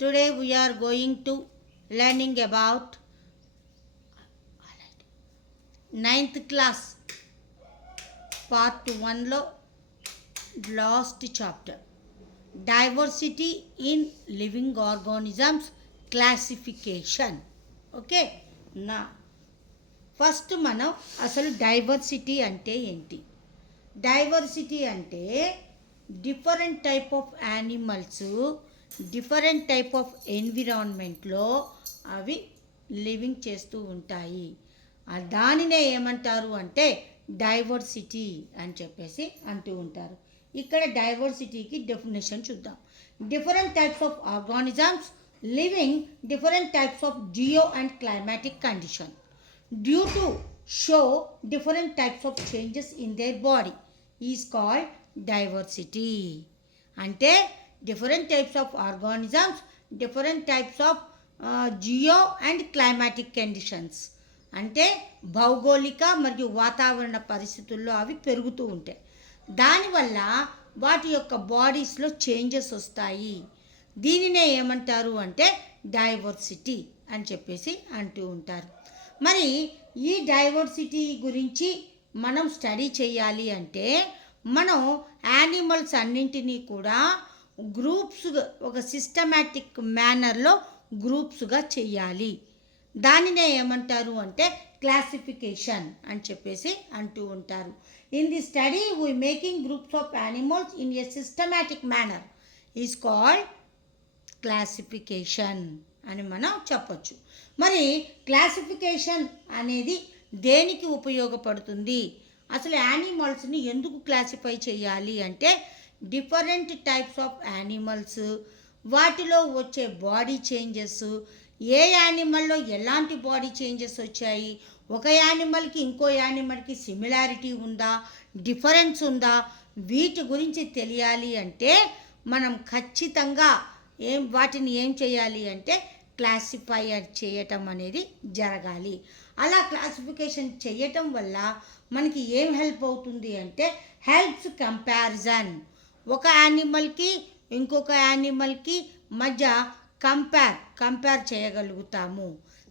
Today we are going to learning about 9th class part 1 లో last chapter diversity in living organisms classification. Okay, నా first మనం అసలు diversity అంటే ఏంటి? Diversity అంటే different type of animals different type of ఎన్విరాన్మెంట్లో అవి living చేస్తూ ఉంటాయి. దానినే ఏమంటారు అంటే డైవర్సిటీ అని చెప్పేసి అంటూ ఉంటారు. ఇక్కడ డైవర్సిటీకి డెఫినేషన్ చూద్దాం. Different types of organisms living different types of geo and climatic condition due to show different types of changes in their body is called diversity. అంటే different types of organisms different types of geo and climatic conditions అంటే భౌగోళిక మరియు వాతావరణ పరిస్థితుల్లో అవి పెరుగుతూ ఉంటాయి. దానివల్ల వాటి యొక్క బాడీస్లో చేంజెస్ వస్తాయి. దీనినే ఏమంటారు అంటే డైవర్సిటీ అని చెప్పేసి అంటూ ఉంటారు. మరి ఈ డైవర్సిటీ గురించి మనం స్టడీ చేయాలి అంటే మనం యానిమల్స్ అన్నింటినీ కూడా గ్రూప్స్, ఒక సిస్టమాటిక్ మేనర్లో గ్రూప్స్గా చేయాలి. దానినే ఏమంటారు అంటే క్లాసిఫికేషన్ అని చెప్పేసి అంటూ ఉంటారు. In the study we making groups of animals in a systematic manner is called classification అని మనం చెప్పొచ్చు. మరి క్లాసిఫికేషన్ అనేది దేనికి ఉపయోగపడుతుంది? అసలు యానిమల్స్ని ఎందుకు క్లాసిఫై చేయాలి అంటే డిఫరెంట్ టైప్స్ ఆఫ్ యానిమల్స్, వాటిలో వచ్చే బాడీ చేంజెస్, ఏ యానిమల్లో ఎలాంటి బాడీ చేంజెస్ వచ్చాయి, ఒక యానిమల్కి ఇంకో యానిమల్కి సిమిలారిటీ ఉందా, డిఫరెన్స్ ఉందా, వీటి గురించి తెలియాలి అంటే మనం ఖచ్చితంగా వాటిని ఏం చేయాలి అంటే క్లాసిఫై చేయటం అనేది జరగాలి. అలా క్లాసిఫికేషన్ చేయటం వల్ల మనకి ఏం హెల్ప్ అవుతుంది అంటే హెల్ప్స్ కంపారిజన్. ఒక యానిమల్కి ఇంకొక యానిమల్కి మధ్య కంపేర్ చేయగలుగుతాము.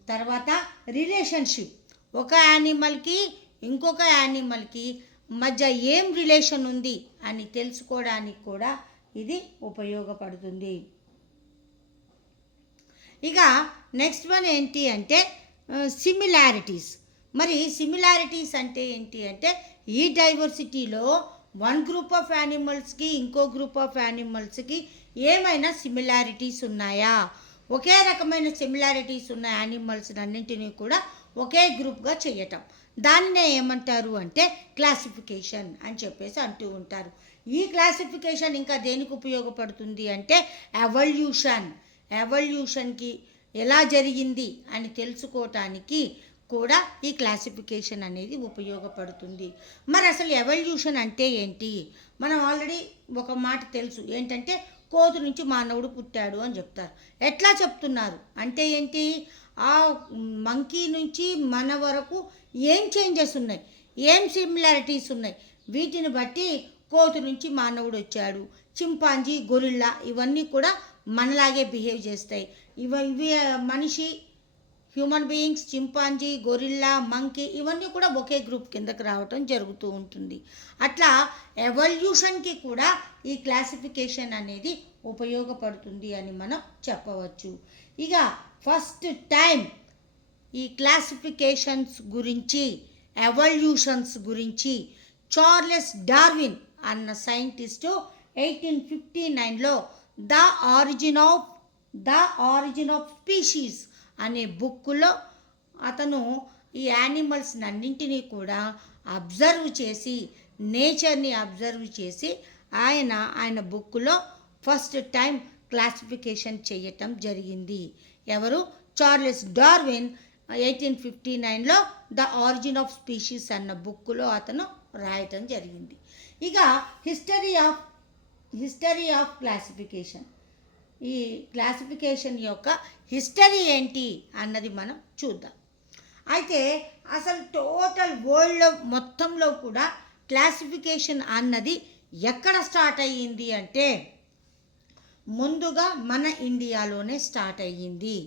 తర్వాత రిలేషన్షిప్, ఒక యానిమల్కి ఇంకొక యానిమల్కి మధ్య ఏం రిలేషన్ ఉంది అని తెలుసుకోవడానికి కూడా ఇది ఉపయోగపడుతుంది. ఇక నెక్స్ట్ వన్ ఏంటి అంటే సిమిలారిటీస్. మరి సిమిలారిటీస్ అంటే ఏంటి అంటే ఈ డైవర్సిటీలో వన్ గ్రూప్ ఆఫ్ యానిమల్స్కి ఇంకో గ్రూప్ ఆఫ్ యానిమల్స్కి ఏమైనా సిమిలారిటీస్ ఉన్నాయా, ఒకే రకమైన సిమిలారిటీస్ ఉన్న యానిమల్స్ అన్నింటినీ కూడా ఒకే గ్రూప్గా చేయటం, దానినే ఏమంటారు అంటే క్లాసిఫికేషన్ అని చెప్పేసి అంటూ ఉంటారు. ఈ క్లాసిఫికేషన్ ఇంకా దేనికి ఉపయోగపడుతుంది అంటే ఎవల్యూషన్కి ఎలా జరిగింది అని తెలుసుకోవటానికి కూడా ఈ క్లాసిఫికేషన్ అనేది ఉపయోగపడుతుంది. మరి అసలు ఎవల్యూషన్ అంటే ఏంటి? మనం ఆల్రెడీ ఒక మాట తెలుసు, ఏంటంటే కోతి నుంచి మానవుడు పుట్టాడు అని చెప్తారు. ఎట్లా చెప్తున్నారు అంటే ఏంటి, ఆ మంకీ నుంచి మన వరకు ఏం చేంజెస్ ఉన్నాయి, ఏం సిమిలారిటీస్ ఉన్నాయి, వీటిని బట్టి కోతి నుంచి మానవుడు వచ్చాడు. చింపాంజీ, గొరిల్లా ఇవన్నీ కూడా మనలాగే బిహేవ్ చేస్తాయి. ఇవి మనిషి, human beings, chimpanzee, gorilla, monkey ఇవన్నీ కూడా ఒకే గ్రూప్ కిందకి రావటం జరుగుతూ ఉంటుంది. అట్లా ఎవల్యూషన్కి కూడా ఈ క్లాసిఫికేషన్ అనేది ఉపయోగపడుతుంది అని మనం చెప్పవచ్చు. ఇక ఫస్ట్ టైం ఈ క్లాసిఫికేషన్స్ గురించి, ఎవల్యూషన్స్ గురించి చార్లెస్ డార్విన్ అన్న సైంటిస్టు 1859లో ద ఆరిజిన్ ఆఫ్ స్పీషీస్ అనే బుక్కులో అతను ఈ యానిమల్స్ అన్నింటినీ కూడా అబ్జర్వ్ చేసి, నేచర్ని అబ్జర్వ్ చేసి ఆయన బుక్కులో ఫస్ట్ టైం క్లాసిఫికేషన్ చేయటం జరిగింది. ఎవరు? చార్లెస్ డార్విన్ 1859లో ద ఆరిజిన్ ఆఫ్ స్పీషీస్ అన్న బుక్కులో అతను రాయటం జరిగింది. ఇక హిస్టరీ ఆఫ్ క్లాసిఫికేషన్, ఈ క్లాసిఫికేషన్ యొక్క హిస్టరీ ఏంటి అన్నది మనం చూద్దాం. అయితే అసలు టోటల్ వరల్డ్లో మొత్తంలో కూడా క్లాసిఫికేషన్ అన్నది ఎక్కడ స్టార్ట్ అయ్యింది అంటే ముందుగా మన ఇండియాలోనే స్టార్ట్ అయ్యింది.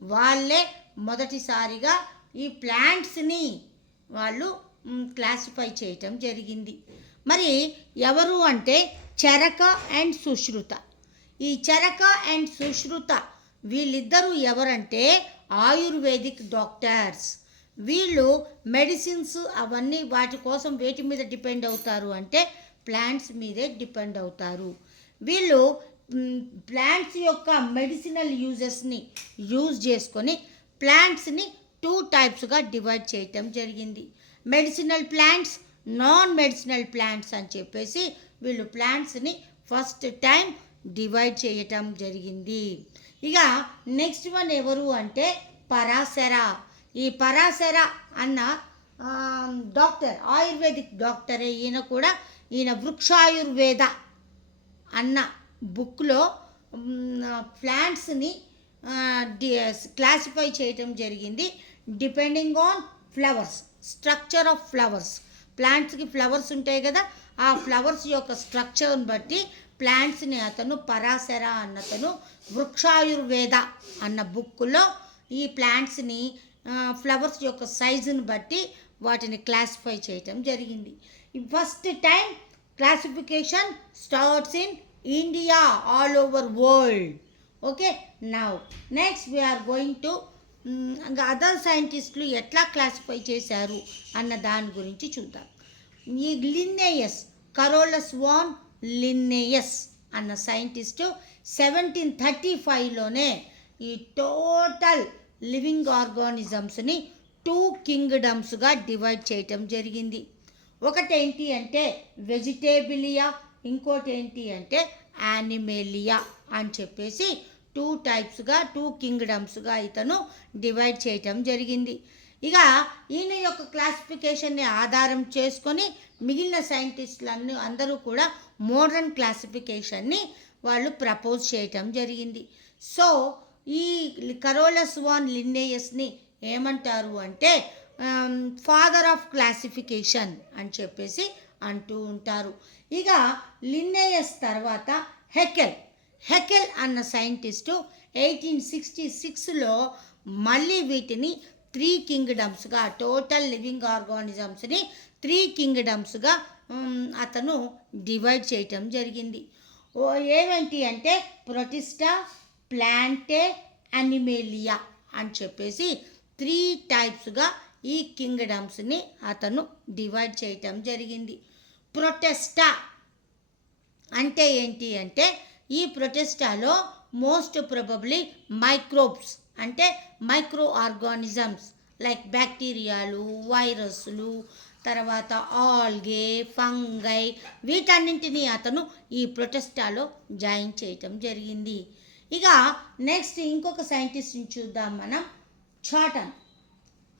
వాళ్ళే మొదటిసారిగా ఈ ప్లాంట్స్ని వాళ్ళు క్లాసిఫై చేయటం జరిగింది. మరి ఎవరు అంటే చరక అండ్ సుశ్రుత. ఈ చరక అండ్ సుశ్రుత వీళ్ళిద్దరూ ఎవరంటే ఆయుర్వేదిక్ డాక్టర్స్. వీళ్ళు మెడిసిన్స్ అవన్నీ వాటి కోసం వేటి మీద డిపెండ్ అవుతారు అంటే ప్లాంట్స్ మీదే డిపెండ్ అవుతారు. వీళ్ళు ప్లాంట్స్ యొక్క మెడిసినల్ యూజెస్ని యూజ్ చేసుకొని ప్లాంట్స్ని 2 టైప్స్గా డివైడ్ చేయటం జరిగింది. Medicinal plants, non medicinal plants అని చెప్పేసి వీళ్ళు ప్లాంట్స్ని ఫస్ట్ టైం డివైడ్ చేయటం జరిగింది. ఇక నెక్స్ట్ వన్ ఎవరు అంటే పరాశర. ఈ పరాశర అన్న డాక్టర్, ఆయుర్వేదిక్ డాక్టరే. ఈయన వృక్షాయుర్వేద అన్న బుక్లో ప్లాంట్స్ని క్లాసిఫై చేయటం జరిగింది depending on flowers, structure of flowers. ప్లాంట్స్కి ఫ్లవర్స్ ఉంటాయి కదా, ఆ ఫ్లవర్స్ యొక్క స్ట్రక్చర్ని బట్టి ప్లాంట్స్ని అతను పరాశర అన్నతను వృక్షాయుర్వేద అన్న బుక్లో ఈ ప్లాంట్స్ని ఫ్లవర్స్ యొక్క సైజుని బట్టి వాటిని క్లాసిఫై చేయటం జరిగింది. First time classification starts in India all over world. Okay, now next we are going to other సైంటిస్టులు ఎట్లా క్లాసిఫై చేశారు అన్న దాని గురించి చూద్దాం. ఈ లిన్నేయస్, కరోలస్ వాన్ లిన్నేయస్ అన్న సైంటిస్టు 1735లోనే ఈ టోటల్ లివింగ్ ఆర్గానిజమ్స్ని 2 కింగ్డమ్స్గా డివైడ్ చేయటం జరిగింది. ఒకటేంటి అంటే వెజిటేబిలియా, ఇంకోటి ఏంటి అంటే యానిమేలియా అని చెప్పేసి 2 టైప్స్గా 2 కింగ్డమ్స్గా ఇతను డివైడ్ చేయటం జరిగింది. ఇక ఈయన యొక్క క్లాసిఫికేషన్ని ఆధారం చేసుకొని మిగిలిన సైంటిస్టులు అందరూ కూడా మోడర్న్ క్లాసిఫికేషన్ని వాళ్ళు ప్రపోజ్ చేయటం జరిగింది. సో ఈ కరోలస్ వాన్ లిన్నేయస్ని ఏమంటారు అంటే ఫాదర్ ఆఫ్ క్లాసిఫికేషన్ అని చెప్పేసి అంటూ ఉంటారు. ఇక లిన్నేయస్ తర్వాత హెకెల్ అన్న సైంటిస్టు 1866లో మళ్ళీ వీటిని 3 కింగ్డమ్స్గా, టోటల్ లివింగ్ ఆర్గానిజమ్స్ని 3 కింగ్డమ్స్గా అతను డివైడ్ చేయటం జరిగింది. ఏమేంటి అంటే ప్రొటిస్టా, ప్లాంటే, అనిమేలియా అని చెప్పేసి 3 టైప్స్గా ఈ కింగ్డమ్స్ని అతను డివైడ్ చేయటం జరిగింది. ప్రొటెస్టా అంటే ఏంటి అంటే ఈ ప్రొటెస్టాలో మోస్ట్ ప్రాబబ్లీ మైక్రోబ్స్ అంటే మైక్రో ఆర్గానిజమ్స్ లైక్ బ్యాక్టీరియాలు, వైరస్లు, తర్వాత ఆల్గే, ఫంగై వీటన్నింటినీ అతను ఈ ప్రొటెస్టాలో జాయిన్ చేయటం జరిగింది. ఇక నెక్స్ట్ ఇంకొక సైంటిస్ట్ని చూద్దాం మనం, చాటన్.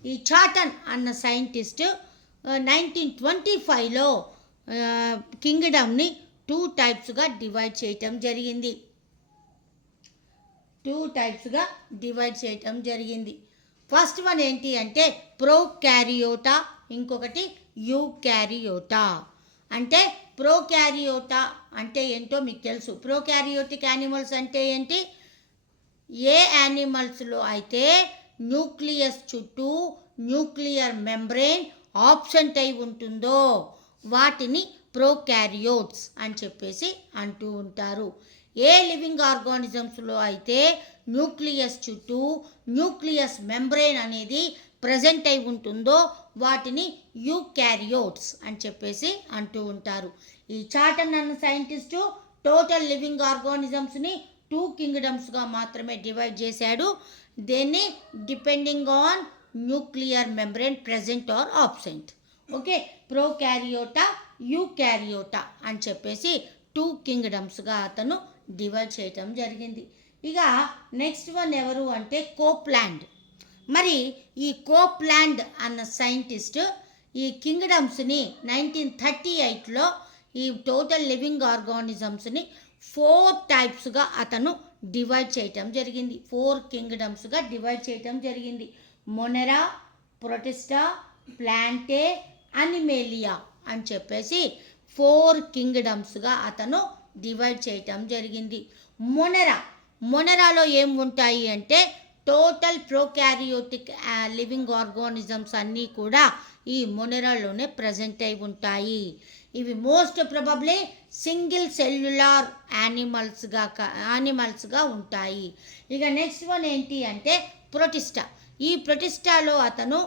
ఈ చాటన్ అన్న సైంటిస్ట్ 1925లో కింగ్డమ్ని 2 టైప్స్గా డివైడ్ చేయటం జరిగింది. 2 టైప్స్గా డివైడ్ చేయటం జరిగింది. ఫస్ట్ వన్ ఏంటి అంటే ప్రోకారియోటా, ఇంకొకటి యూకారియోటా. అంటే ప్రోకారియోటా అంటే ఏంటో మీకు తెలుసు. ప్రోకారియోటిక్ యానిమల్స్ అంటే ఏంటి? ఏ యానిమల్స్లో అయితే న్యూక్లియస్ చుట్టూ న్యూక్లియర్ మెంబ్రెయిన్ ఆబ్సెంట్ అయి ఉంటుందో వాటిని ప్రోకారియోట్స్ అని చెప్పేసి అంటూ ఉంటారు. ఏ లివింగ్ ఆర్గానిజమ్స్లో అయితే న్యూక్లియస్ చుట్టూ న్యూక్లియస్ మెంబ్రెయిన్ అనేది ప్రజెంట్ అయి ఉంటుందో వాటిని యూకారియోట్స్ అని చెప్పేసి అంటూ ఉంటారు. ఈ చాటన్ అన్న సైంటిస్టు టోటల్ లివింగ్ ఆర్గానిజమ్స్ని 2 కింగ్డమ్స్గా మాత్రమే డివైడ్ చేశాడు. దీన్ని depending on nuclear membrane present or absent. Okay, prokaryota, eukaryota అని చెప్పేసి 2 కింగ్డమ్స్గా అతను డివైడ్ చేయటం జరిగింది. ఇక నెక్స్ట్ వన్ ఎవరు అంటే కోప్లాండ్. మరి ఈ కోప్లాండ్ అన్న సైంటిస్ట్ ఈ కింగ్డమ్స్ని 1938లో ఈ టోటల్ లివింగ్ ఆర్గానిజమ్స్ని 4 టైప్స్గా అతను డివైడ్ చేయటం జరిగింది. 4 కింగ్డమ్స్గా డివైడ్ చేయటం జరిగింది. మొనెరా, ప్రొటిస్టా, ప్లాంటే, అనిమేలియా అని చెప్పేసి 4 కింగ్డమ్స్గా అతను డివైడ్ చేయటం జరిగింది. మొనెరా. మొనెరాలో ఏం ఉంటాయి అంటే టోటల్ ప్రోకారియోటిక్ లివింగ్ ఆర్గానిజమ్స్ అన్నీ కూడా ఈ మొనెరాలోనే ప్రజెంట్ అయి ఉంటాయి. ఇవి మోస్ట్ ప్రాబబ్లీ సింగిల్ సెల్యులార్ యానిమల్స్గా ఉంటాయి. ఇక నెక్స్ట్ వన్ ఏంటి అంటే ప్రొటిస్టా. ఈ ప్రొటిస్టాలో అతను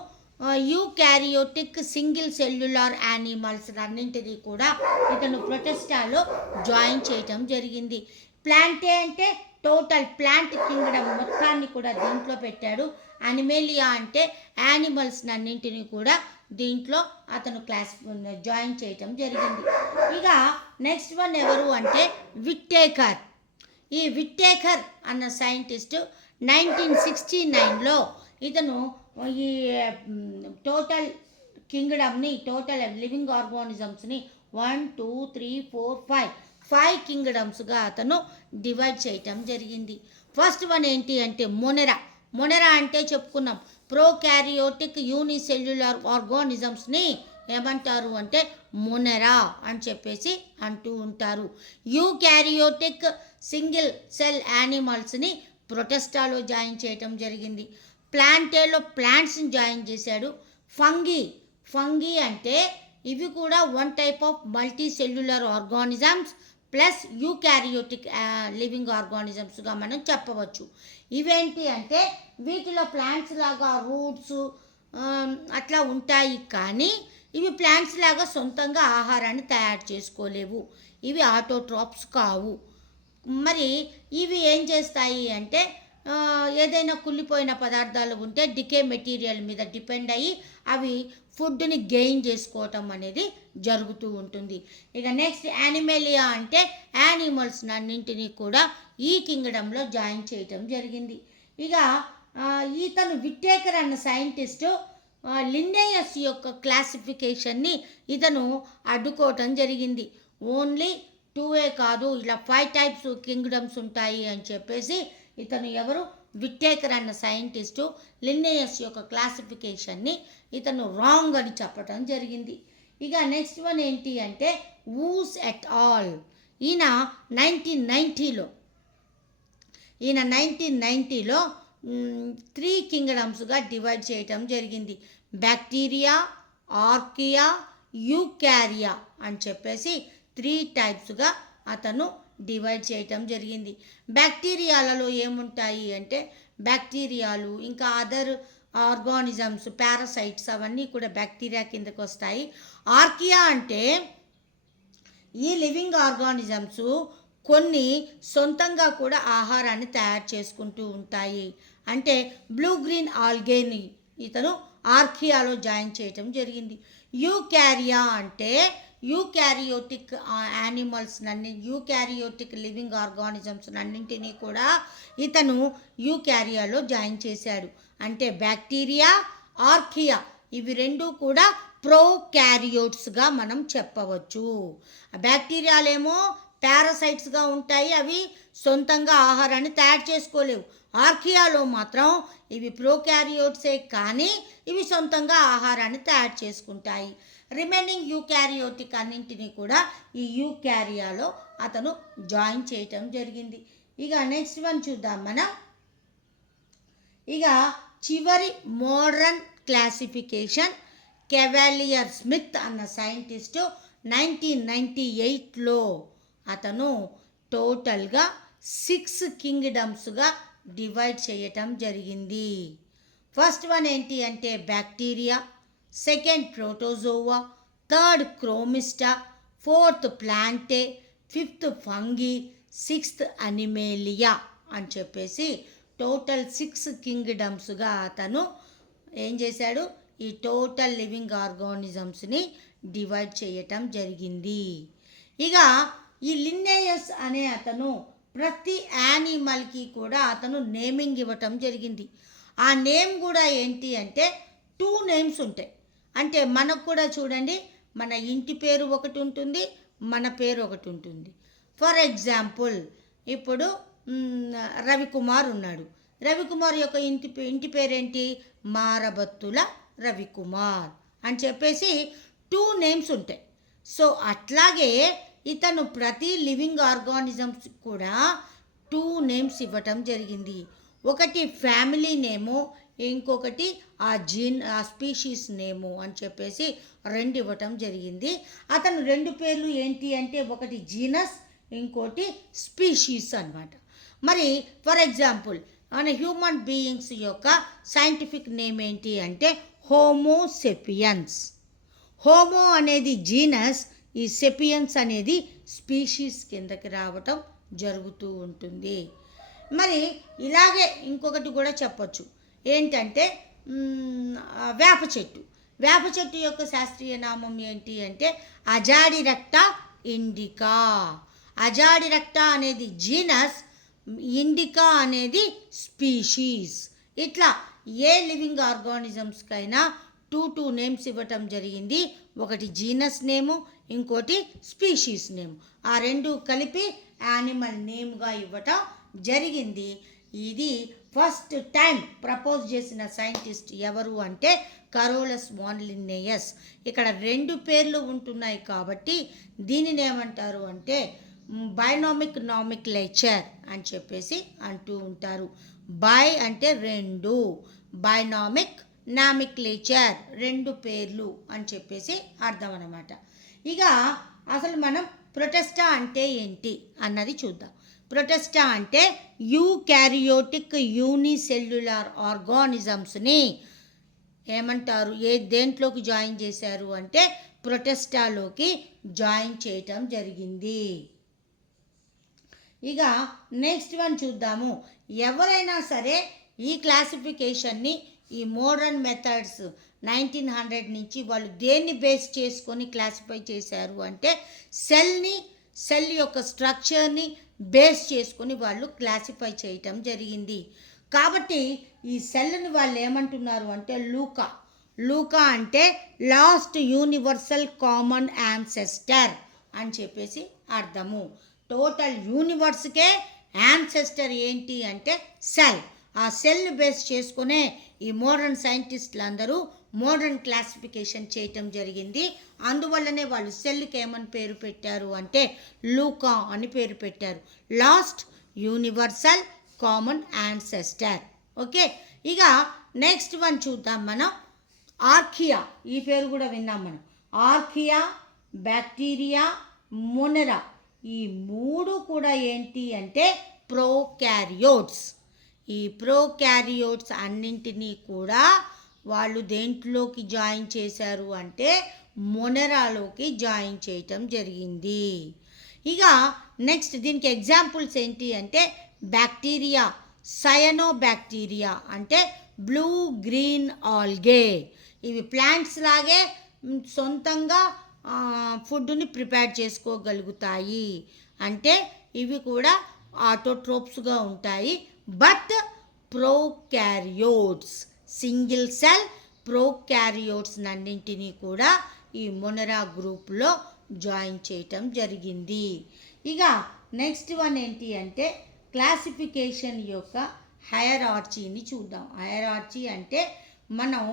యూకారియోటిక్ సింగిల్ సెల్యులార్ యానిమల్స్ అన్నింటినీ కూడా ఇతను ప్రొటిస్టాలో జాయిన్ చేయటం జరిగింది. ప్లాంటే అంటే టోటల్ ప్లాంట్ కింగ్డమ్ మొత్తాన్ని కూడా దీంట్లో పెట్టాడు. అనిమేలియా అంటే యానిమల్స్ అన్నింటినీ కూడా దీంట్లో అతను జాయిన్ చేయటం జరిగింది. ఇక నెక్స్ట్ వన్ ఎవరు అంటే విట్టేకర్. ఈ విట్టేకర్ అన్న సైంటిస్ట్ 1969లో ఇతను ఈ టోటల్ కింగ్డమ్ని, టోటల్ లివింగ్ ఆర్గానిజమ్స్ని 1 2 3 4 5 కింగ్డమ్స్గా అతను డివైడ్ చేయటం జరిగింది. ఫస్ట్ వన్ ఏంటి అంటే మొనెరా. మొనెరా అంటే చెప్పుకున్నాం ప్రోకారియోటిక్ యూనిసెల్యులర్ ఆర్గానిజమ్స్ని ఏమంటారు అంటే మొనెరా అని చెప్పేసి అంటూ ఉంటారు. యూకారియోటిక్ సింగిల్ సెల్ యానిమల్స్ని ప్రొటిస్టాలో జాయిన్ చేయటం జరిగింది. ప్లాంటేలో ప్లాంట్స్ని జాయిన్ చేశాడు. ఫంగీ అంటే ఇవి కూడా one type of multi cellular organisms plus eukaryotic living ఆర్గానిజమ్స్గా మనం చెప్పవచ్చు. ఇవేంటి అంటే వీటిలో ప్లాంట్స్ లాగా రూట్స్ అట్లా ఉంటాయి, కానీ ఇవి ప్లాంట్స్ లాగా సొంతంగా ఆహారాన్ని తయారు చేసుకోలేవు. ఇవి ఆటోట్రాప్స్ కావు. మరి ఇవి ఏం చేస్తాయి అంటే ఏదైనా కుళ్ళిపోయిన పదార్థాలు ఉంటే డికే మెటీరియల్ మీద డిపెండ్ అయ్యి అవి ఫుడ్ని గెయిన్ చేసుకోవటం అనేది జరుగుతూ ఉంటుంది. ఇక నెక్స్ట్ యానిమేలియా అంటే యానిమల్స్ అన్నింటినీ కూడా ఈ కింగ్డమ్లో జాయిన్ చేయటం జరిగింది. ఇక ఇతను విట్టేకర్ అన్న సైంటిస్టు లిన్నెయస్ యొక్క క్లాసిఫికేషన్ని ఇతను అడ్డుకోవటం జరిగింది. ఓన్లీ 2 కాదు, ఇలా 5 టైప్స్ కింగ్డమ్స్ ఉంటాయి అని చెప్పేసి ఇతను ఎవరు విట్టేకర్ అన్న సైంటిస్టు లిన్నెయస్ యొక్క క్లాసిఫికేషన్ని ఇతను రాంగ్ అని చెప్పడం జరిగింది. ఇక నెక్స్ట్ వన్ ఏంటి అంటే వూస్ ఎట్ ఆల్. ఈయన 1990లో 3 కింగ్డమ్స్గా డివైడ్ చేయటం జరిగింది. బ్యాక్టీరియా, ఆర్కియా, యూకారియా అని చెప్పేసి 3 టైప్స్గా అతను డివైడ్ చేయటం జరిగింది. బ్యాక్టీరియాలలో ఏముంటాయి అంటే బ్యాక్టీరియాలు, ఇంకా అదర్ ఆర్గానిజమ్స్, పారాసైట్స్ అవన్నీ కూడా బ్యాక్టీరియా కిందకు వస్తాయి. ఆర్కియా అంటే ఈ లివింగ్ ఆర్గానిజమ్స్ కొన్ని సొంతంగా కూడా ఆహారాన్ని తయారు చేసుకుంటూ ఉంటాయి. అంటే బ్లూ గ్రీన్ ఆల్గేని ఇతను ఆర్కియాలో జాయిన్ చేయటం జరిగింది. యూకారియా అంటే యూకారియోటిక్ యూకారియోటిక్ లివింగ్ ఆర్గానిజమ్స్ అన్నింటినీ కూడా ఇతను యూకారియాలో జాయిన్ చేశాడు. అంటే బ్యాక్టీరియా, ఆర్కియా ఇవి రెండు కూడా ప్రోకారియోట్స్గా మనం చెప్పవచ్చు. బ్యాక్టీరియాలేమో పారాసైట్స్గా ఉంటాయి, అవి సొంతంగా ఆహారాన్ని తయారు చేసుకోలేవు. ఆర్కియాలో మాత్రం ఇవి ప్రోకారియోట్సే, కానీ ఇవి సొంతంగా ఆహారాన్ని తయారు చేసుకుంటాయి. రిమైనింగ్ యూకారియోటిక్ అన్నింటినీ కూడా ఈ యూకారియాలో అతను జాయిన్ చేయటం జరిగింది. ఇక నెక్స్ట్ వన్ చూద్దాం మనం. ఇక చివరి మోడర్న్ క్లాసిఫికేషన్ కెవాలియర్ స్మిత్ అన్న సైంటిస్టు 1998లో అతను టోటల్గా 6 కింగ్డమ్స్గా డివైడ్ చేయటం జరిగింది. ఫస్ట్ వన్ ఏంటి అంటే bacteria, second protozoa, third chromista, fourth plantae, fifth fungi, sixth animalia అని చెప్పేసి టోటల్ 6 కింగ్డమ్స్గా అతను ఏం చేశాడు, ఈ టోటల్ లివింగ్ ఆర్గానిజమ్స్ని డివైడ్ చేయటం జరిగింది. ఇక ఈ లిన్నెయస్ అనే అతను ప్రతి యానిమల్కి కూడా అతను నేమింగ్ ఇవ్వటం జరిగింది. ఆ నేమ్ కూడా ఏంటి అంటే 2 నేమ్స్ ఉంటాయి. అంటే మనకు కూడా చూడండి, మన ఇంటి పేరు ఒకటి ఉంటుంది, మన పేరు ఒకటి ఉంటుంది. ఫర్ ఎగ్జాంపుల్ ఇప్పుడు రవికుమార్ ఉన్నాడు. రవికుమార్ యొక్క ఇంటి పేరేంటి, మారబత్తుల రవికుమార్ అని చెప్పేసి 2 నేమ్స్ ఉంటాయి. సో అట్లాగే ఇతను ప్రతి లివింగ్ ఆర్గానిజమ్స్ కూడా 2 నేమ్స్ ఇవ్వటం జరిగింది. ఒకటి ఫ్యామిలీ నేము, ఇంకొకటి ఆ స్పీషీస్ నేము అని చెప్పేసి 2 ఇవ్వటం జరిగింది. అతను 2 పేర్లు ఏంటి అంటే ఒకటి జీనస్, ఇంకోటి స్పీషీస్ అన్నమాట. మరి ఫర్ ఎగ్జాంపుల్ మన హ్యూమన్ బీయింగ్స్ యొక్క సైంటిఫిక్ నేమ్ ఏంటి అంటే హోమోసెపియన్స్. హోమో అనేది జీనస్, ఈ సెపియన్స్ అనేది స్పీషీస్ కిందకి రావటం జరుగుతూ ఉంటుంది. మరి ఇలాగే ఇంకొకటి కూడా చెప్పొచ్చు ఏంటంటే వేప చెట్టు. వేప చెట్టు యొక్క శాస్త్రీయ నామం ఏంటి అంటే అజాడిరక్టా ఇండికా. అజాడిరక్టా అనేది జీనస్, ఇండికా అనేది స్పీషీస్. ఇట్లా ఏ లివింగ్ ఆర్గానిజమ్స్కైనా 2 నేమ్స్ ఇవ్వటం జరిగింది. ఒకటి జీనస్ నేము, ఇంకోటి స్పీషీస్ నేమ్. ఆ 2 కలిపి యానిమల్ నేమ్గా ఇవ్వటం జరిగింది. ఇది ఫస్ట్ టైం ప్రపోజ్ చేసిన సైంటిస్ట్ ఎవరు అంటే కరోలస్ వాన్ లిన్నెయస్. ఇక్కడ 2 పేర్లు ఉంటున్నాయి కాబట్టి దీనిని ఏమంటారు అంటే బైనామిక్ నామిక్లేచర్ అని చెప్పేసి అంటూ ఉంటారు. బై అంటే 2, బైనామిక్ నామిక్లేచర్ 2 పేర్లు అని చెప్పేసి అర్థం అన్నమాట. ఇక అసలు మనం ప్రొటెస్టా అంటే ఏంటి అన్నది చూద్దాం. ప్రొటెస్టా అంటే యూకారియోటిక్ యూనిసెల్యులార్ ఆర్గానిజమ్స్ని ఏమంటారు, దేంట్లోకి జాయిన్ చేశారు అంటే ప్రొటెస్టాలోకి జాయిన్ చేయటం జరిగింది. ఇక నెక్స్ట్ వన్ చూద్దాము. ఎవరైనా సరే ఈ క్లాసిఫికేషన్ని, ఈ మోడర్న్ మెథడ్స్ 1900 నుంచి వాళ్ళు దేన్ని బేస్ చేసుకొని క్లాసిఫై చేశారు అంటే సెల్ యొక్క స్ట్రక్చర్ని బేస్ చేసుకొని వాళ్ళు క్లాసిఫై చేయటం జరిగింది. కాబట్టి ఈ సెల్ని వాళ్ళు ఏమంటున్నారు అంటే లూకా అంటే లాస్ట్ యూనివర్సల్ కామన్ యాన్సెస్టర్ అని చెప్పేసి అర్థము. టోటల్ యూనివర్స్కే యాన్సెస్టర్ ఏంటి అంటే సెల్. ఆ సెల్ని బేస్ చేసుకునే ఈ మోడర్న్ సైంటిస్టులు అందరూ మోడర్న్ క్లాసిఫికేషన్ చేయటం జరిగింది. అందువల్లనే వాళ్ళు సెల్కి ఏమని పేరు పెట్టారు అంటే లూకా అని పేరు పెట్టారు, last universal common ancestor. Okay, ఇక నెక్స్ట్ వన్ చూద్దాం మనం. ఆర్కియా, ఈ పేరు కూడా విన్నాం మనం. ఆర్కియా, బ్యాక్టీరియా, మొనెరా, ఈ 3 కూడా ఏంటి అంటే ప్రోకారియోట్స్. ఈ ప్రోకారియోట్స్ అన్నింటినీ కూడా వాళ్ళు దేంట్లోకి జాయిన్ చేశారు అంటే మొనెరాలోకి జాయిన్ చేయటం జరిగింది. ఇక నెక్స్ట్ దీనికి ఎగ్జాంపుల్స్ ఏంటి అంటే బ్యాక్టీరియా, సయనోబ్యాక్టీరియా అంటే బ్లూ గ్రీన్ ఆల్గే. ఇవి ప్లాంట్స్ లాగే సొంతంగా ఫుడ్ని ప్రిపేర్ చేసుకోగలుగుతాయి. అంటే ఇవి కూడా ఆటోట్రోప్స్గా ఉంటాయి. But prokaryotes, single cell prokaryotes అన్నింటినీ కూడా ఈ మొనెరా గ్రూప్లో జాయిన్ చేయటం జరిగింది. ఇక నెక్స్ట్ వన్ ఏంటి అంటే క్లాసిఫికేషన్ యొక్క హయరార్చీని చూద్దాం. హయరార్చీ అంటే మనం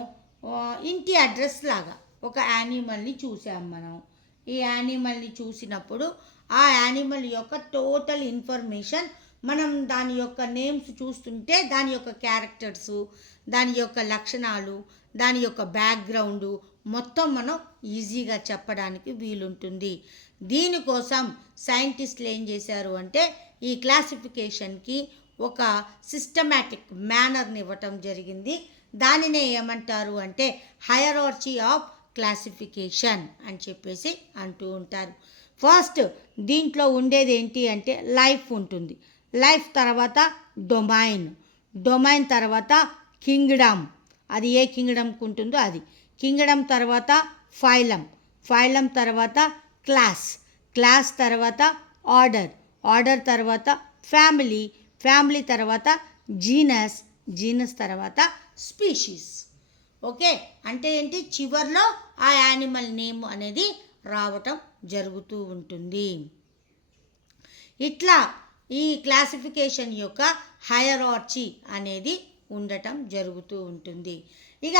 ఇంటి అడ్రస్ లాగా ఒక యానిమల్ని చూసాం మనం. ఈ యానిమల్ని చూసినప్పుడు ఆ యానిమల్ యొక్క టోటల్ ఇన్ఫర్మేషన్ మనం దాని యొక్క నేమ్స్ చూస్తుంటే దాని యొక్క క్యారెక్టర్సు, దాని యొక్క లక్షణాలు, దాని యొక్క బ్యాక్గ్రౌండు మొత్తం మనం ఈజీగా చెప్పడానికి వీలుంటుంది. దీనికోసం సైంటిస్టులు ఏం చేశారు అంటే ఈ క్లాసిఫికేషన్కి ఒక సిస్టమాటిక్ మేనర్ని ఇవ్వటం జరిగింది. దానినే ఏమంటారు అంటే హయరార్చీ ఆఫ్ క్లాసిఫికేషన్ అని చెప్పేసి అంటూ ఉంటారు. ఫస్ట్ దీంట్లో ఉండేది ఏంటి అంటే లైఫ్ ఉంటుంది. లైఫ్ తర్వాత డొమైన్ తర్వాత కింగ్డమ్, అది ఏ కింగ్డమ్కి ఉంటుందో అది. కింగ్డమ్ తర్వాత ఫైలం తర్వాత క్లాస్ తర్వాత ఆర్డర్ తర్వాత ఫ్యామిలీ తర్వాత జీనస్ తర్వాత స్పీషీస్. ఓకే, అంటే ఏంటి చివర్లో ఆ యానిమల్ నేమ్ అనేది రావటం జరుగుతూ ఉంటుంది. ఇట్లా ఈ క్లాసిఫికేషన్ యొక్క హయరార్చీ అనేది ఉండటం జరుగుతూ ఉంటుంది. ఇక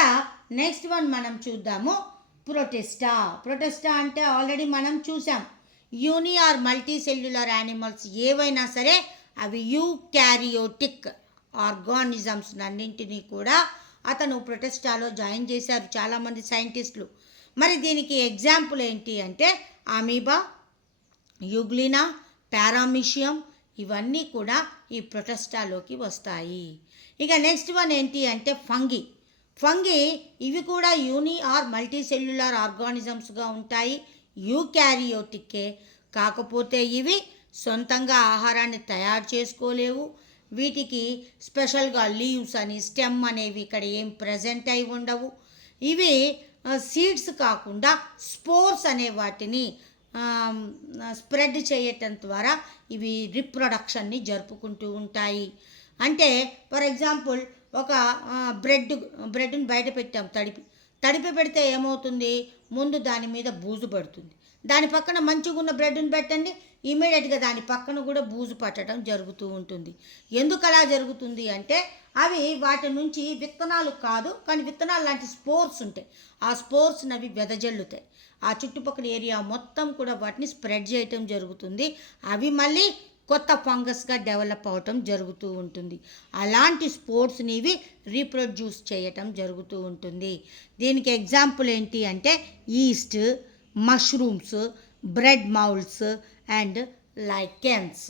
నెక్స్ట్ వన్ మనం చూద్దాము ప్రొటెస్టా అంటే ఆల్రెడీ మనం చూసాం. యూని ఆర్ మల్టీ సెల్యులర్ యానిమల్స్ ఏవైనా సరే అవి యూకారియోటిక్ ఆర్గానిజమ్స్ అన్నింటినీ కూడా అతను ప్రొటెస్టాలో జాయిన్ చేశారు చాలామంది సైంటిస్టులు. మరి దీనికి ఎగ్జాంపుల్ ఏంటి అంటే అమీబా, యుగ్లినా, పారామిషియం ఇవన్నీ కూడా ఈ ప్రొటెస్టాలోకి వస్తాయి. ఇక నెక్స్ట్ వన్ ఏంటి అంటే ఫంగి. ఇవి కూడా యూని ఆర్ మల్టీ సెల్యులార్ ఆర్గానిజమ్స్గా ఉంటాయి, యూకారియోటిక్కే. కాకపోతే ఇవి సొంతంగా ఆహారాన్ని తయారు చేసుకోలేవు. వీటికి స్పెషల్గా లీవ్స్ అని స్టెమ్ అనేవి ఇక్కడ ఏం ప్రజెంట్ అయి ఉండవు. ఇవి సీడ్స్ కాకుండా స్పోర్స్ అనే వాటిని స్ప్రెడ్ చేయటం ద్వారా ఇవి రిప్రొడక్షన్ని జరుపుకుంటూ ఉంటాయి. అంటే ఫర్ ఎగ్జాంపుల్ ఒక బ్రెడ్ని బయట పెట్టాం, తడిపి పెడితే ఏమవుతుంది, ముందు దాని మీద బూజు పడుతుంది. దాని పక్కన మంచిగా ఉన్న బ్రెడ్ని పెట్టండి, ఇమీడియట్గా దాని పక్కన కూడా బూజు పట్టడం జరుగుతూ ఉంటుంది. ఎందుకు అలా జరుగుతుంది అంటే అవి వాటి నుంచి విత్తనాలు కాదు కానీ విత్తనాలు లాంటి స్పోర్స్ ఉంటాయి. ఆ స్పోర్స్ని అవి వెదజల్లుతాయి. ఆ చుట్టుపక్కల ఏరియా మొత్తం కూడా వాటిని స్ప్రెడ్ చేయటం జరుగుతుంది. అవి మళ్ళీ కొత్త ఫంగస్గా డెవలప్ అవటం జరుగుతూ ఉంటుంది. అలాంటి స్పోర్ట్స్ని ఇవి రీప్రొడ్యూస్ చేయటం జరుగుతూ ఉంటుంది. దీనికి ఎగ్జాంపుల్ ఏంటి అంటే east, mushrooms, bread moulds and lichens.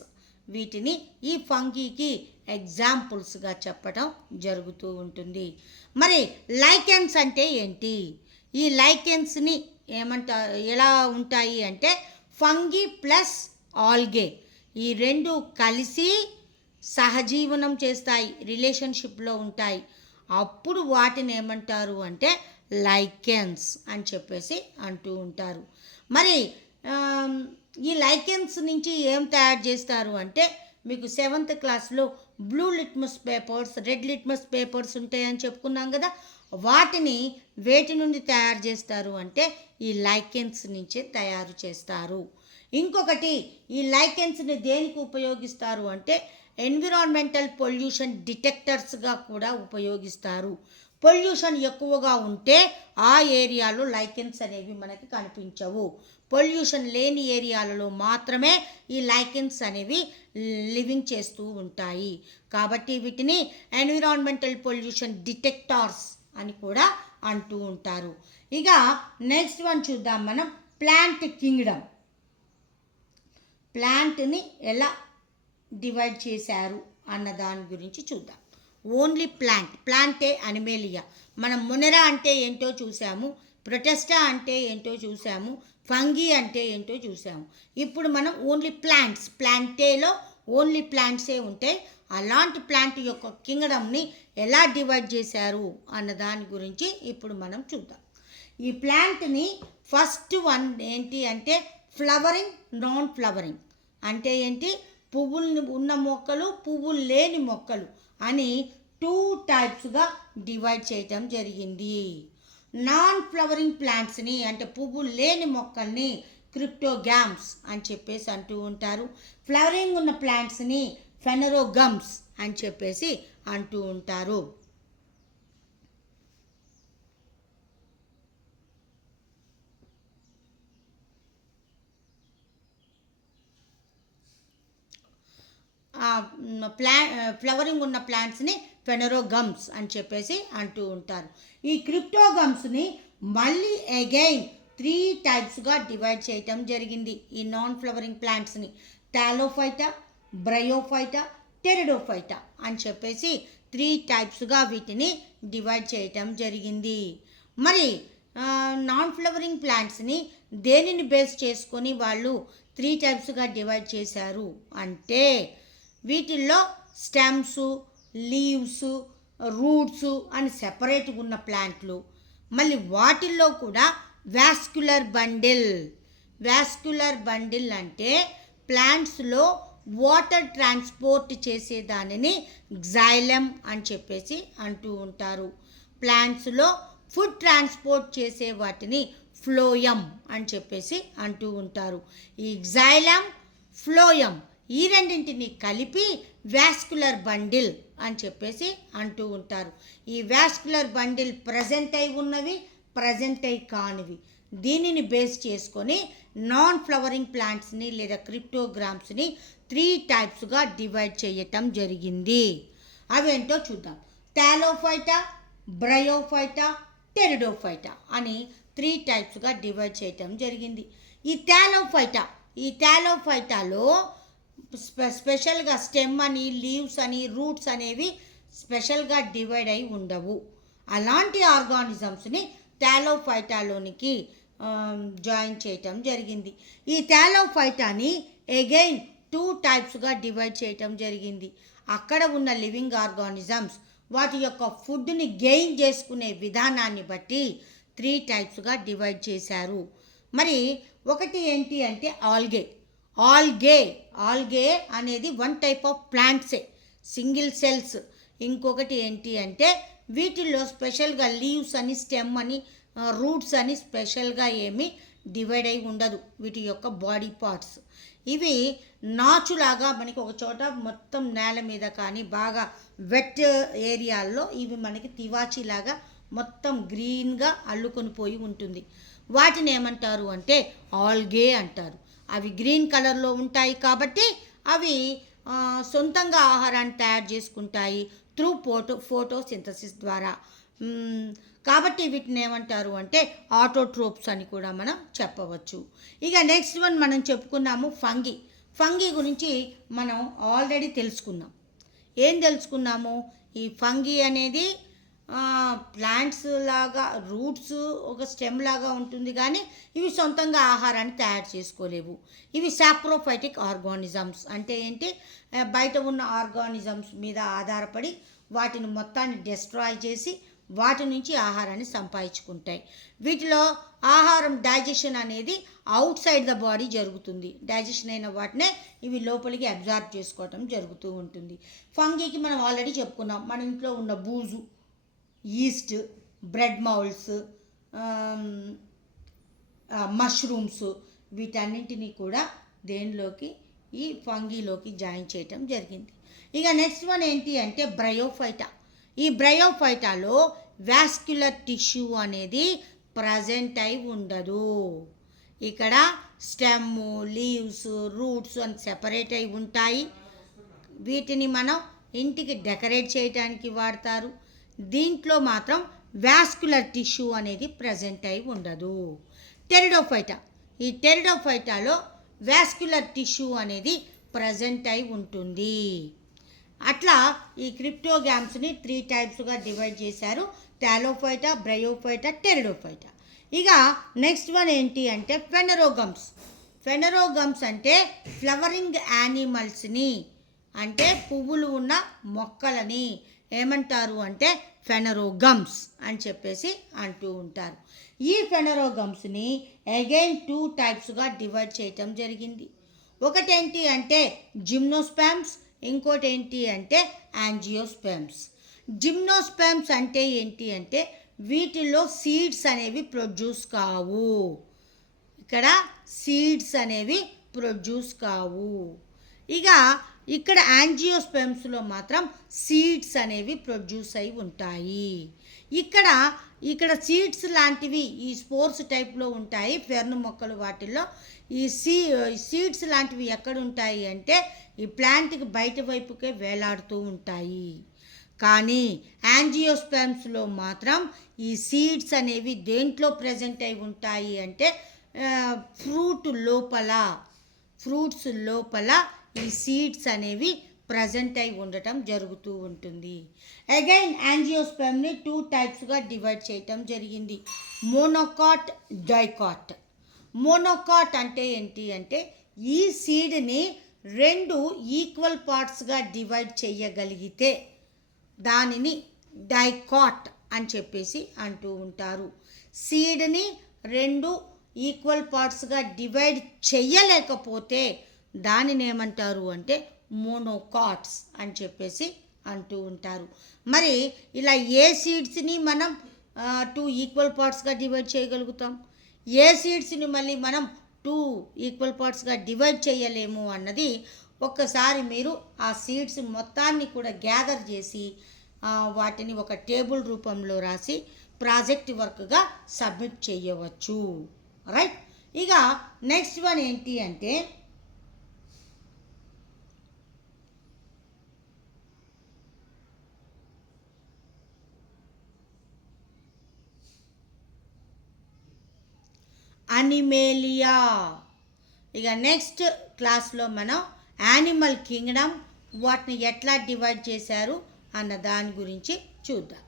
వీటిని ఈ ఫంగీకి ఎగ్జాంపుల్స్గా చెప్పడం జరుగుతూ ఉంటుంది. మరి లైకెన్స్ అంటే ఏంటి? ఈ లైకెన్స్ని ఎలా ఉంటాయి అంటే ఫంగీ ప్లస్ ఆల్గే ఈ రెండు కలిసి సహజీవనం చేస్తాయి, రిలేషన్షిప్లో ఉంటాయి. అప్పుడు వాటిని ఏమంటారు అంటే లైకెన్స్ అని చెప్పేసి అంటూ ఉంటారు. మరి ఈ లైకెన్స్ నుంచి ఏం తయారు చేస్తారు అంటే మీకు 7th క్లాస్లో blue litmus papers, red litmus papers ఉంటాయని చెప్పుకున్నాం కదా. వాటిని వేటి నుండి తయారు చేస్తారు అంటే ఈ లైకెన్స్ నుంచే తయారు చేస్తారు. ఇంకొకటి ఈ లైకెన్స్ని దేనికి ఉపయోగిస్తారు అంటే ఎన్విరాన్మెంటల్ పొల్యూషన్ డిటెక్టర్స్గా కూడా ఉపయోగిస్తారు. పొల్యూషన్ ఎక్కువగా ఉంటే ఆ ఏరియాలో లైకెన్స్ అనేవి మనకి కనిపించవు. పొల్యూషన్ లేని ఏరియాలలో మాత్రమే ఈ లైకెన్స్ అనేవి లివింగ్ చేస్తూ ఉంటాయి. కాబట్టి వీటిని ఎన్విరాన్మెంటల్ పొల్యూషన్ డిటెక్టర్స్ అని కూడా అంటూ ఉంటారు. ఇక నెక్స్ట్ వన్ చూద్దాం మనం, ప్లాంట్ కింగ్డమ్. ప్లాంట్ని ఎలా డివైడ్ చేశారు అన్న దాని గురించి చూద్దాం. Only plantae animalia. మనం మొనెరా అంటే ఏంటో చూసాము, ప్రొటెస్టా అంటే ఏంటో చూసాము, ఫంగీ అంటే ఏంటో చూసాము. ఇప్పుడు మనం ఓన్లీ ప్లాంటేలో ఓన్లీ ప్లాంట్సే ఉంటాయి. అలాంటి ప్లాంట్ యొక్క కింగ్డమ్ని ఎలా డివైడ్ చేశారు అన్న దాని గురించి ఇప్పుడు మనం చూద్దాం. ఈ ప్లాంట్ని ఫస్ట్ వన్ ఏంటి అంటే ఫ్లవరింగ్, నాన్ ఫ్లవరింగ్ అంటే ఏంటి, పువ్వులు ఉన్న మొక్కలు, పువ్వులు లేని మొక్కలు అని 2 టైప్స్గా డివైడ్ చేయటం జరిగింది. నాన్ ఫ్లవరింగ్ ప్లాంట్స్ని అంటే పువ్వులు లేని మొక్కల్ని క్రిప్టోగామ్స్ అని చెప్పేసి అంటూ ఉంటారు. ఫ్లవరింగ్ ఉన్న ప్లాంట్స్ని ఫెనరోగమ్స్ అని చెప్పేసి అంటూ ఉంటారు. ఫ్లవరింగ్ ఉన్న ప్లాంట్స్ని ఫెనరోగమ్స్ అని చెప్పేసి అంటూ ఉంటారు. ఈ క్రిప్టోగమ్స్ని మళ్ళీ అగైన్ 3 టైప్స్గా డివైడ్ చేయటం జరిగింది. ఈ non flowering ప్లాంట్స్ని Thallophyta, Bryophyta, Pteridophyta అని చెప్పేసి 3 టైప్స్గా వీటిని డివైడ్ చేయటం జరిగింది. మరి నాన్ ఫ్లవరింగ్ ప్లాంట్స్ని దేనిని బేస్ చేసుకొని వాళ్ళు 3 టైప్స్గా డివైడ్ చేశారు అంటే వీటిల్లో స్టెమ్స్, లీవ్స్, రూట్స్ అని సెపరేట్గా ఉన్న ప్లాంట్లు, మళ్ళీ వాటిల్లో కూడా వాస్క్యులర్ బండిల్ అంటే ప్లాంట్స్లో వాటర్ ట్రాన్స్పోర్ట్ చేసే దానిని గ్జైలమ్ అని చెప్పేసి అంటూ ఉంటారు. ప్లాంట్స్లో ఫుడ్ ట్రాన్స్పోర్ట్ చేసే వాటిని ఫ్లోయమ్ అని చెప్పేసి అంటూ ఉంటారు. ఈ గ్జైలమ్, ఫ్లోయమ్ ఈ రెండింటిని కలిపి వాస్క్యులర్ బండిల్ అని చెప్పేసి అంటూ ఉంటారు. ఈ వాస్క్యులర్ బండిల్ ప్రజెంట్ అయి ఉన్నవి, ప్రజెంట్ అయి కానివి, దీనిని బేస్ చేసుకొని నాన్ ఫ్లవరింగ్ ప్లాంట్స్ని లేదా క్రిప్టోగ్రామ్స్ని 3 టైప్స్గా డివైడ్ చేయటం జరిగింది. అవేంటో చూద్దాం. థాలోఫైటా, బ్రయోఫైటా, టెరిడోఫైటా అని 3 టైప్స్గా డివైడ్ చేయటం జరిగింది. ఈ థాలోఫైటాలో స్పెషల్గా స్టెమ్ అని, లీవ్స్ అని, రూట్స్ అనేవి స్పెషల్గా డివైడ్ అయి ఉండవు. అలాంటి ఆర్గానిజమ్స్ని థాలోఫైటాలోనికి జాయిన్ చేయటం జరిగింది. ఈ థాలోఫైటాని అగైన్ 2 టైప్స్గా డివైడ్ చేయటం జరిగింది. అక్కడ ఉన్న లివింగ్ ఆర్గానిజమ్స్ వాటి యొక్క ఫుడ్ని గెయిన్ చేసుకునే విధానాన్ని బట్టి 3 టైప్స్గా డివైడ్ చేశారు. మరి ఒకటి ఏంటి అంటే ఆల్గే అనేది 1 టైప్ ఆఫ్ ప్లాంట్సే, సింగిల్ సెల్స్. ఇంకొకటి ఏంటి అంటే వీటిల్లో స్పెషల్గా లీవ్స్ అని, స్టెమ్ అని, రూట్స్ అని స్పెషల్గా ఏమీ డివైడ్ అయి ఉండదు వీటి యొక్క బాడీ పార్ట్స్. ఇవి నాచులాగా మనకి ఒక చోట మొత్తం నేల మీద కానీ బాగా వెట్ ఏరియాల్లో ఇవి మనకి తివాచీలాగా మొత్తం గ్రీన్గా అల్లుకొని పోయి ఉంటుంది. వాటిని ఏమంటారు అంటే ఆల్గే అంటారు. అవి గ్రీన్ కలర్లో ఉంటాయి కాబట్టి అవి సొంతంగా ఆహారాన్ని తయారు చేసుకుంటాయి త్రూ ఫోటోసింథసిస్ ద్వారా. కాబట్టి వీటిని ఏమంటారు అంటే ఆటోట్రోప్స్ అని కూడా మనం చెప్పవచ్చు. ఇక నెక్స్ట్ వన్ మనం చెప్పుకున్నాము ఫంగీ గురించి మనం ఆల్రెడీ తెలుసుకున్నాం. ఏం తెలుసుకున్నాము? ఈ ఫంగీ అనేది ప్లాంట్స్ లాగా రూట్స్ ఒక స్టెమ్ లాగా ఉంటుంది, కానీ ఇవి సొంతంగా ఆహారాన్ని తయారు చేసుకోలేవు. ఇవి సాప్రోఫైటిక్ ఆర్గానిజమ్స్. అంటే ఏంటి? బయట ఉన్న ఆర్గానిజమ్స్ మీద ఆధారపడి వాటిని మొత్తాన్ని డిస్ట్రాయ్ చేసి వాటి నుంచి ఆహారాన్ని సంపాదించుకుంటాయి. వీటిలో ఆహారం డైజెషన్ అనేది అవుట్ సైడ్ ద బాడీ జరుగుతుంది. డైజెషన్ అయిన వాటినే ఇవి లోపలికి అబ్జార్బ్ చేసుకోవటం జరుగుతూ ఉంటుంది. ఫంగీకి మనం ఆల్రెడీ చెప్పుకున్నాం. మన ఇంట్లో ఉన్న బూజు, ఈస్ట్, బ్రెడ్ మౌల్స్, మష్రూమ్స్ వీటన్నింటినీ కూడా దేనిలోకి ఈ ఫంగీలోకి జాయిన్ చేయటం జరిగింది. ఇక నెక్స్ట్ వన్ ఏంటి అంటే బ్రయోఫైటా. ఈ బ్రయోఫైటాలో వాస్క్యులర్ టిష్యూ అనేది ప్రజెంట్ అయి ఉండదు. ఇక్కడ స్టెమ్, లీవ్స్, రూట్స్ అని సెపరేట్ అయి ఉంటాయి. వీటిని మనం ఇంటికి డెకరేట్ చేయడానికి వాడతారు. దీంట్లో మాత్రం వాస్క్యులర్ టిష్యూ అనేది ప్రజెంట్ అయి ఉండదు. ఈ టెరిడోఫైటాలో వాస్క్యులర్ టిష్యూ అనేది ప్రజెంట్ అయి ఉంటుంది. అట్లా ఈ క్రిప్టోగామ్స్ని 3 టైప్స్గా డివైడ్ చేశారు. Thallophyta, Bryophyta, Pteridophyta. ఇక నెక్స్ట్ వన్ ఏంటి అంటే ఫెనరోగమ్స్ అంటే ఫ్లవరింగ్ యానిమల్స్ని, అంటే పువ్వులు ఉన్న మొక్కలని ఏమంటారు అంటే ఫెనరోగమ్స్ అని చెప్పేసి అంటూ ఉంటారు. ఈ ఫెనరోగమ్స్ని అగైన్ 2 టైప్స్గా డివైడ్ చేయటం జరిగింది. ఒకటేంటి అంటే జిమ్నోస్పామ్స్, ఇంకోటి ఏంటి అంటే యాంజియోస్పెమ్స్. జిమ్నోస్పెమ్స్ అంటే ఏంటి అంటే వీటిల్లో సీడ్స్ అనేవి ప్రొడ్యూస్ కావు. ఇక్కడ సీడ్స్ అనేవి ప్రొడ్యూస్ కావు. ఇక ఇక్కడ యాంజియోస్పెమ్స్లో మాత్రం సీడ్స్ అనేవి ప్రొడ్యూస్ అయి ఉంటాయి. ఇక్కడ సీడ్స్ లాంటివి ఈ స్పోర్స్ టైప్లో ఉంటాయి. ఫెర్న్ మొక్కలు వాటిల్లో ఈ సీడ్స్ లాంటివి ఎక్కడ ఉంటాయి అంటే ఈ ప్లాంట్కి బయట వైపుకే వేలాడుతూ ఉంటాయి. కానీ యాంజియోస్పెమ్స్లో మాత్రం ఈ సీడ్స్ అనేవి దేంట్లో ప్రజెంట్ అయి ఉంటాయి అంటే ఫ్రూట్స్ లోపల ఈ సీడ్స్ అనేవి ప్రజెంట్ అయి ఉండటం జరుగుతూ ఉంటుంది. అగైన్ యాంజియోస్పెమ్ని 2 టైప్స్గా డివైడ్ చేయటం జరిగింది. Monocot, dicot. మోనోకాట్ అంటే ఏంటి అంటే ఈ సీడ్ని 2 ఈక్వల్ పార్ట్స్గా డివైడ్ చేయగలిగితే దానిని డైకాట్ అని చెప్పేసి అంటూ ఉంటారు. సీడ్ని 2 ఈక్వల్ పార్ట్స్గా డివైడ్ చెయ్యలేకపోతే దానిని ఏమంటారు అంటే మోనోకాట్స్ అని చెప్పేసి అంటూ ఉంటారు. మరి ఇలా ఏ సీడ్స్ని మనం 2 ఈక్వల్ పార్ట్స్గా డివైడ్ చేయగలుగుతాం, ఏ సీడ్స్ని మళ్ళీ మనం 2 ఈక్వల్ పార్ట్స్గా డివైడ్ చేయలేము అన్నది ఒక్కసారి మీరు ఆ సీడ్స్ మొత్తాన్ని కూడా గ్యాదర్ చేసి వాటిని ఒక టేబుల్ రూపంలో రాసి ప్రాజెక్ట్ వర్క్గా సబ్మిట్ చేయవచ్చు. రైట్. ఇక నెక్స్ట్ వన్ ఏంటి అంటే అనిమేలియా. ఇక నెక్స్ట్ క్లాస్లో మనం యానిమల్ కింగ్డమ్ వాటిని ఎట్లా డివైడ్ చేశారు అన్న దాని గురించి చూద్దాం.